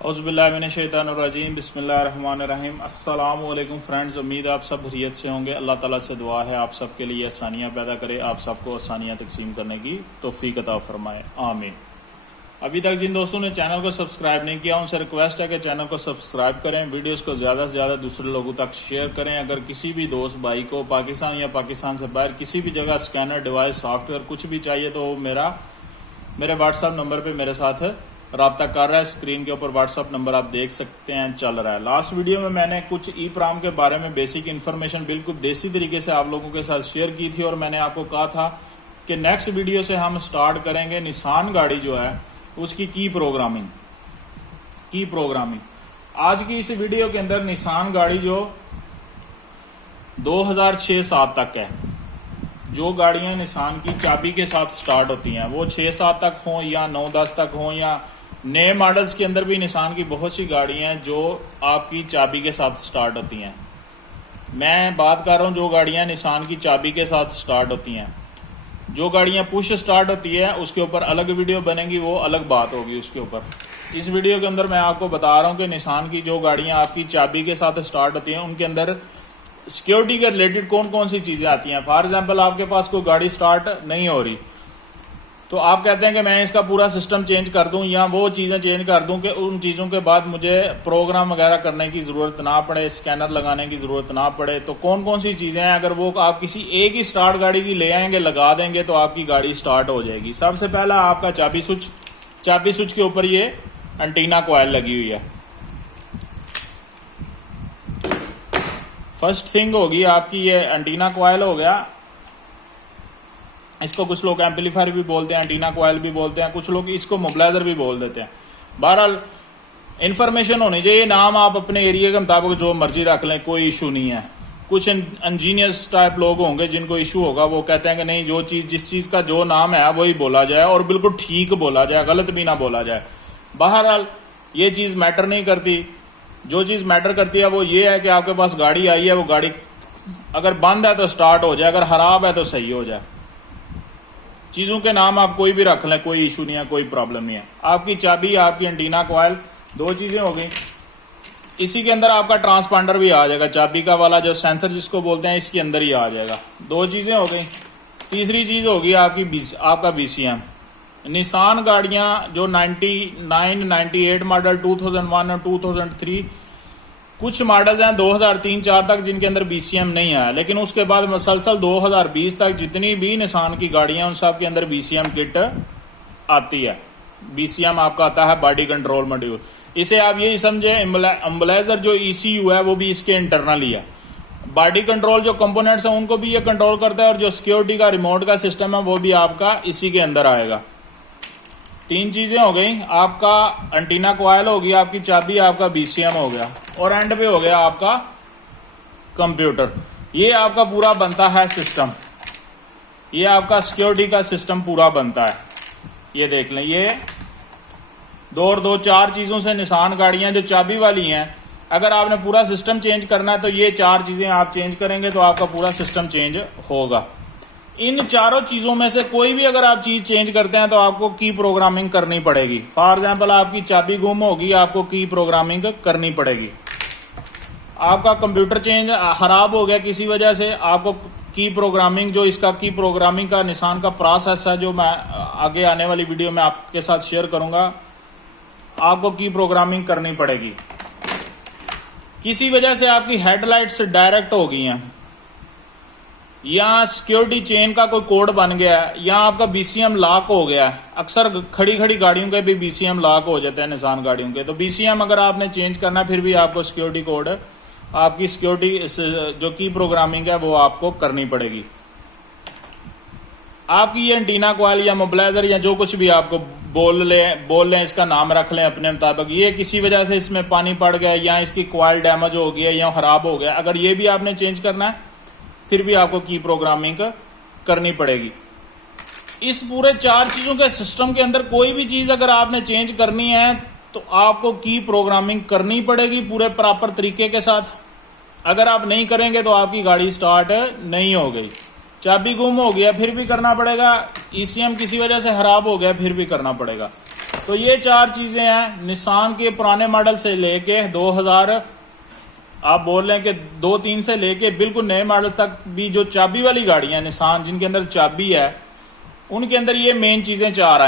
औज़ुबिल्लाहिमिनश्शैतानिर्रजीम बिस्मिल्लाहिर्रहमानिर्रहीम। अस्सलाम वालेकुम फ्रेंड्स, उम्मीद है आप सब खैरियत से होंगे। अल्लाह ताला से दुआ है आप सबके लिए आसानियाँ पैदा करे, आप सबको आसानियाँ तकसीम करने की तौफीक अता फरमाए, आमीन। अभी तक जिन दोस्तों ने चैनल को सब्सक्राइब नहीं किया उनसे रिक्वेस्ट है कि चैनल को सब्सक्राइब करें, वीडियोस को ज़्यादा से ज़्यादा दूसरे लोगों तक शेयर करें। अगर किसी भी दोस्त भाई को पाकिस्तान या पाकिस्तान से बाहर किसी भी जगह स्कैनर, डिवाइस, सॉफ्टवेयर कुछ भी चाहिए तो मेरे व्हाट्सएप नंबर पे मेरे साथ राब्ता कर रहा है। स्क्रीन के ऊपर व्हाट्सएप नंबर आप देख सकते हैं, चल रहा है। लास्ट वीडियो में मैंने कुछ ई प्राम के बारे में बेसिक इन्फॉर्मेशन बिल्कुल देसी तरीके से आप लोगों के साथ शेयर की थी और मैंने आपको कहा था कि नेक्स्ट वीडियो से हम स्टार्ट करेंगे निसान गाड़ी जो है उसकी की प्रोग्रामिंग। आज की इस वीडियो के अंदर निसान गाड़ी जो 2006-07 तक है, जो गाड़ियां निसान की चाबी के साथ स्टार्ट होती हैं वो 6-7 तक हों या 9-10 तक हों, या नए मॉडल्स के अंदर भी निसान की बहुत सी गाड़ियां हैं जो आपकी चाबी के साथ स्टार्ट होती हैं। मैं बात कर रहा हूं जो गाड़ियां निसान की चाबी के साथ स्टार्ट होती हैं। जो गाड़ियां पुश स्टार्ट होती है उसके ऊपर अलग वीडियो बनेगी, वो अलग बात होगी उसके ऊपर। इस वीडियो के अंदर मैं आपको बता रहा हूं कि निसान की जो गाड़ियां आपकी चाबी के साथ स्टार्ट होती हैं उनके अंदर सिक्योरिटी के रिलेटेड कौन कौन सी चीजें आती हैं। फॉर एग्जाम्पल आपके पास कोई गाड़ी स्टार्ट नहीं हो रही तो आप कहते हैं कि मैं इसका पूरा सिस्टम चेंज कर दूं या वो चीजें चेंज कर दूं कि उन चीजों के बाद मुझे प्रोग्राम वगैरह करने की जरूरत ना पड़े, स्कैनर लगाने की जरूरत ना पड़े। तो कौन कौन सी चीजें हैं, अगर वो आप किसी एक ही स्टार्ट गाड़ी की ले आएंगे, लगा देंगे तो आपकी गाड़ी स्टार्ट हो जाएगी। सबसे पहला आपका चाबी स्विच के ऊपर ये एंटीना कॉइल लगी हुई है। फर्स्ट थिंग होगी आपकी ये एंटीना कॉइल हो गया। इसको कुछ लोग एम्पलीफायर भी बोलते हैं, एंटीना कॉइल भी बोलते हैं, कुछ लोग इसको मोबिलाइजर भी बोल देते हैं। बहरहाल इंफॉर्मेशन होनी चाहिए। नाम आप अपने एरिया के मुताबिक जो मर्जी रख लें, कोई इशू नहीं है। कुछ इंजीनियर्स टाइप लोग होंगे जिनको इशू होगा, वो कहते हैं कि नहीं, जो चीज जिस चीज का जो नाम है वही बोला जाए और बिल्कुल ठीक बोला जाए, गलत भी ना बोला जाए। बहरहाल ये चीज मैटर नहीं करती। जो चीज मैटर करती है वो ये है कि आपके पास गाड़ी आई है, वो गाड़ी अगर बंद है तो स्टार्ट हो जाए, अगर खराब है तो सही हो जाए। चीजों के नाम आप कोई भी रख लें, कोई इशू नहीं है, कोई प्रॉब्लम नहीं है। आपकी चाबी, आपकी एंटीना कॉइल, दो चीजें हो गई। इसी के अंदर आपका ट्रांसपांडर भी आ जाएगा, चाबी का वाला जो सेंसर जिसको बोलते हैं, इसके अंदर ही आ जाएगा। दो चीजें हो गई। तीसरी चीज होगी आपका बीसीएम। निसान गाड़ियां जो 99, 98 मॉडल, 2001 और 2003, कुछ मॉडल हैं 2003-04 तक जिनके अंदर बीसीएम नहीं आया, लेकिन उसके बाद मसलसल 2020 तक जितनी भी निसान की गाड़ियां उन सब के अंदर बीसीएम किट आती है। बीसीएम आपका आता है बॉडी कंट्रोल मॉड्यूल। इसे आप यही समझे एम्बलाइजर जो ईसीयू है वो भी इसके इंटरनल ही है। बॉडी कंट्रोल जो कंपोनेंट्स हैं उनको भी ये कंट्रोल करता है और जो सिक्योरिटी का रिमोट का सिस्टम है वो भी आपका इसी के अंदर आएगा। तीन चीजें हो गई, आपका एंटीना कॉइल हो गई, आपकी चाबी, आपका बीसीएम हो गया और एंड पे हो गया आपका कंप्यूटर। ये आपका पूरा बनता है सिस्टम। ये आपका सिक्योरिटी का सिस्टम पूरा बनता है। ये देख लें, ये दो और दो, चार चीजों से निसान गाड़ियां जो चाबी वाली हैं, अगर आपने पूरा सिस्टम चेंज करना है तो ये चार चीजें आप चेंज करेंगे तो आपका पूरा सिस्टम चेंज होगा। इन चारों चीजों में से कोई भी अगर आप चीज चेंज करते हैं तो आपको की प्रोग्रामिंग करनी पड़ेगी। फॉर एग्जाम्पल आपकी चाबी गुम होगी, आपको की प्रोग्रामिंग करनी पड़ेगी। आपका कंप्यूटर चेंज खराब हो गया किसी वजह से, आपको की प्रोग्रामिंग, जो इसका की प्रोग्रामिंग का निसान का प्रोसेस है जो मैं आगे आने वाली वीडियो में आपके साथ शेयर करूंगा, आपको की प्रोग्रामिंग करनी पड़ेगी। किसी वजह से आपकी हेडलाइट्स डायरेक्ट हो गई हैं, या सिक्योरिटी चेन का कोई कोड बन गया है, या आपका बीसीएम लॉक हो गया है। अक्सर खड़ी गाड़ियों के भी बीसीएम लॉक हो जाते हैं निसान गाड़ियों के। तो बीसीएम अगर आपने चेंज करना है फिर भी आपको सिक्योरिटी कोड, आपकी सिक्योरिटी जो की प्रोग्रामिंग है वो आपको करनी पड़ेगी। आपकी ये एंटीना कॉइल या मोबिलाइजर या जो कुछ भी आपको बोल लें, इसका नाम रख लें अपने मुताबिक। ये किसी वजह से इसमें पानी पड़ गया या इसकी कॉइल डैमेज हो गया या खराब हो गया, अगर ये भी आपने चेंज करना है फिर भी आपको की प्रोग्रामिंग करनी पड़ेगी। इस पूरे चार चीजों के सिस्टम के अंदर कोई भी चीज अगर आपने चेंज करनी है तो आपको की प्रोग्रामिंग करनी पड़ेगी पूरे प्रॉपर तरीके के साथ। अगर आप नहीं करेंगे तो आपकी गाड़ी स्टार्ट नहीं हो गई। चाबी गुम हो गया फिर भी करना पड़ेगा, ईसीएम किसी वजह से खराब हो गया फिर भी करना पड़ेगा। तो ये 4 चीजें हैं निसान के पुराने मॉडल से लेके 2000 आप बोल रहे हैं कि 2-3 से लेके बिल्कुल नए मॉडल तक भी जो चाबी वाली गाड़ियां हैं निसान जिनके अंदर चाबी है उनके अंदर ये मेन चीजें 4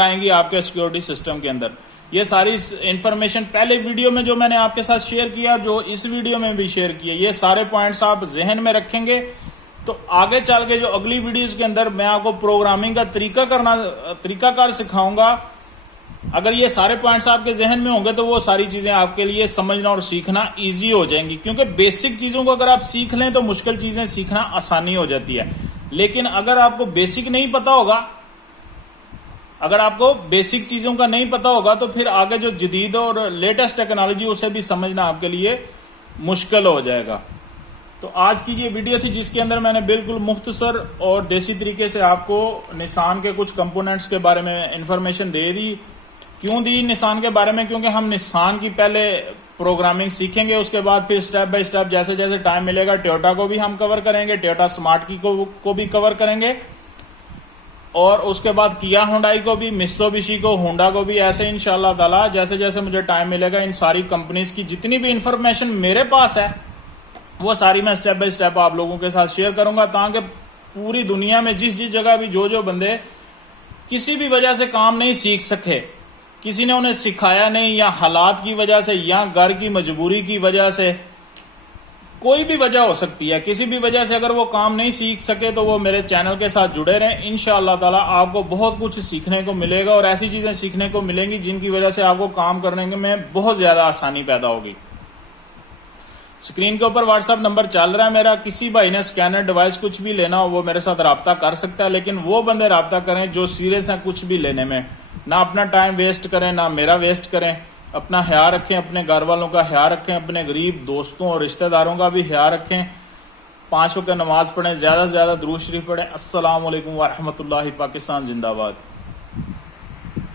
आएंगी आपके सिक्योरिटी सिस्टम के अंदर। ये सारी इंफॉर्मेशन पहले वीडियो में जो मैंने आपके साथ शेयर किया, जो इस वीडियो में भी शेयर किया, ये सारे पॉइंट्स आप जहन में रखेंगे तो आगे चल के जो अगली वीडियोस के अंदर मैं आपको प्रोग्रामिंग का तरीकाकार सिखाऊंगा। अगर ये सारे पॉइंट्स आपके जहन में होंगे तो वो सारी चीजें आपके लिए समझना और सीखना इजी हो जाएंगी, क्योंकि बेसिक चीजों को अगर आप सीख लें तो मुश्किल चीजें सीखना आसानी हो जाती है। लेकिन अगर आपको बेसिक नहीं पता होगा, अगर आपको बेसिक चीजों का नहीं पता होगा तो फिर आगे जो जदीद और लेटेस्ट टेक्नोलॉजी उसे भी समझना आपके लिए मुश्किल हो जाएगा। तो आज की ये वीडियो थी जिसके अंदर मैंने बिल्कुल मुख्तसर और देसी तरीके से आपको निसान के कुछ कंपोनेंट्स के बारे में इंफॉर्मेशन दे दी। क्यों दी निसान के बारे में? क्योंकि हम निसान की पहले प्रोग्रामिंग सीखेंगे, उसके बाद फिर स्टेप बाय स्टेप जैसे जैसे टाइम मिलेगा टोयोटा को भी हम कवर करेंगे, टोयोटा स्मार्ट की को भी कवर करेंगे, और उसके बाद किया हुंडई को भी, मित्सुबिशी को, होंडा को भी, ऐसे इंशाल्लाह ताला जैसे जैसे मुझे टाइम मिलेगा इन सारी कंपनीज की जितनी भी इंफॉर्मेशन मेरे पास है वो सारी मैं स्टेप बाय स्टेप आप लोगों के साथ शेयर करूंगा, ताकि पूरी दुनिया में जिस जिस जगह भी जो बंदे किसी भी वजह से काम नहीं सीख सके, किसी ने उन्हें सिखाया नहीं, या हालात की वजह से या घर की मजबूरी की वजह से, कोई भी वजह हो सकती है, किसी भी वजह से अगर वो काम नहीं सीख सके तो वो मेरे चैनल के साथ जुड़े रहें। इंशाअल्लाह ताला आपको बहुत कुछ सीखने को मिलेगा और ऐसी चीजें सीखने को मिलेंगी जिनकी वजह से आपको काम करने में बहुत ज्यादा आसानी पैदा होगी। स्क्रीन के ऊपर व्हाट्सएप नंबर चल रहा है मेरा, किसी भाई ने स्कैनर डिवाइस कुछ भी लेना हो वो मेरे साथ राब्ता कर सकता है, लेकिन वो बंदे राब्ता करें जो सीरियस हैं कुछ भी लेने में, ना अपना टाइम वेस्ट करें ना मेरा वेस्ट करें। अपना ख्याल रखें, अपने घर वालों का ख्याल रखें, अपने गरीब दोस्तों और रिश्तेदारों का भी ख्याल रखें। 5 वक्त नमाज पढ़ें, ज्यादा से ज्यादा दुरूद शरीफ पढ़ें। अस्सलाम वालेकुम व रहमतुल्लाहि। पाकिस्तान जिंदाबाद।